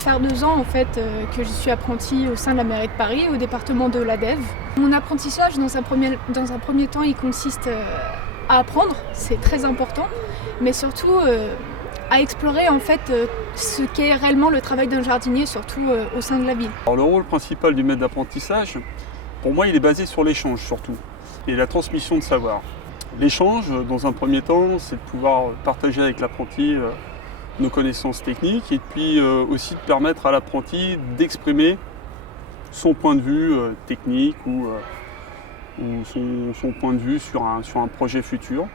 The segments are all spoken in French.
va faire 2 ans en fait que je suis apprentie au sein de la mairie de Paris, au département de l'ADEV. Mon apprentissage dans un premier temps, il consiste à apprendre, c'est très important, mais surtout à explorer en fait ce qu'est réellement le travail d'un jardinier, surtout au sein de la ville. Alors, le rôle principal du maître d'apprentissage, pour moi, il est basé sur l'échange surtout, et la transmission de savoir. L'échange, dans un premier temps, c'est de pouvoir partager avec l'apprenti nos connaissances techniques et puis aussi de permettre à l'apprenti d'exprimer son point de vue technique ou son point de vue sur un projet futur.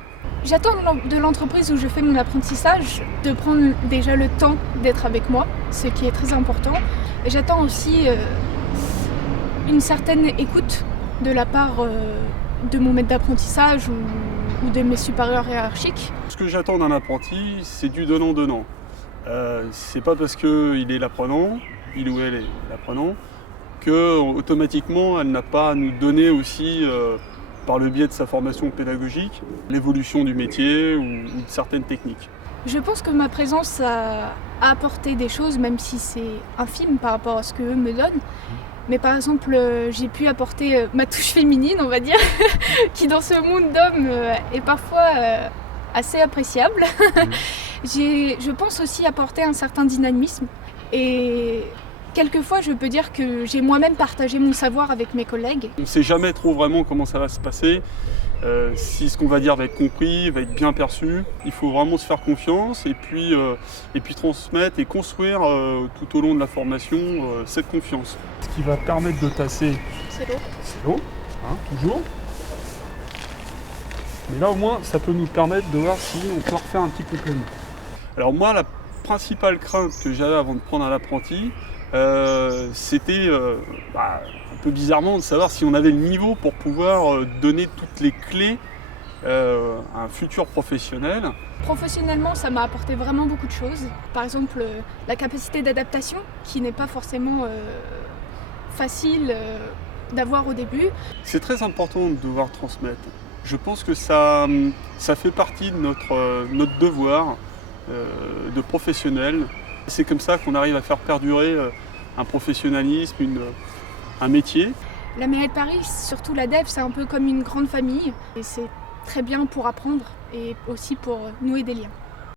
J'attends de l'entreprise où je fais mon apprentissage de prendre déjà le temps d'être avec moi, ce qui est très important. Et j'attends aussi une certaine écoute de la part de mon maître d'apprentissage ou de mes supérieurs hiérarchiques. Ce que j'attends d'un apprenti, c'est du donnant-donnant. C'est pas parce qu'il est l'apprenant, il ou elle est l'apprenant, que automatiquement elle n'a pas à nous donner aussi, par le biais de sa formation pédagogique, l'évolution du métier ou de certaines techniques. Je pense que ma présence a apporté des choses, même si c'est infime par rapport à ce qu'eux me donnent. Mais par exemple, j'ai pu apporter ma touche féminine, on va dire, qui dans ce monde d'hommes est parfois assez appréciable. Je pense aussi apporter un certain dynamisme et quelquefois je peux dire que j'ai moi-même partagé mon savoir avec mes collègues. On ne sait jamais trop vraiment comment ça va se passer, si ce qu'on va dire va être compris, va être bien perçu. Il faut vraiment se faire confiance et puis transmettre et construire tout au long de la formation cette confiance. Ce qui va permettre de tasser, C'est l'eau. c'est l'eau, toujours. Mais là au moins ça peut nous permettre de voir si on peut refaire un petit complément. Alors moi la principale crainte que j'avais avant de prendre un apprenti, c'était un peu bizarrement de savoir si on avait le niveau pour pouvoir donner toutes les clés à un futur professionnel. Professionnellement, ça m'a apporté vraiment beaucoup de choses. Par exemple, la capacité d'adaptation qui n'est pas forcément facile d'avoir au début. C'est très important de devoir transmettre. Je pense que ça fait partie de notre devoir de professionnel. C'est comme ça qu'on arrive à faire perdurer un professionnalisme, un métier. La mairie de Paris, surtout l'ADEV, c'est un peu comme une grande famille et c'est très bien pour apprendre et aussi pour nouer des liens.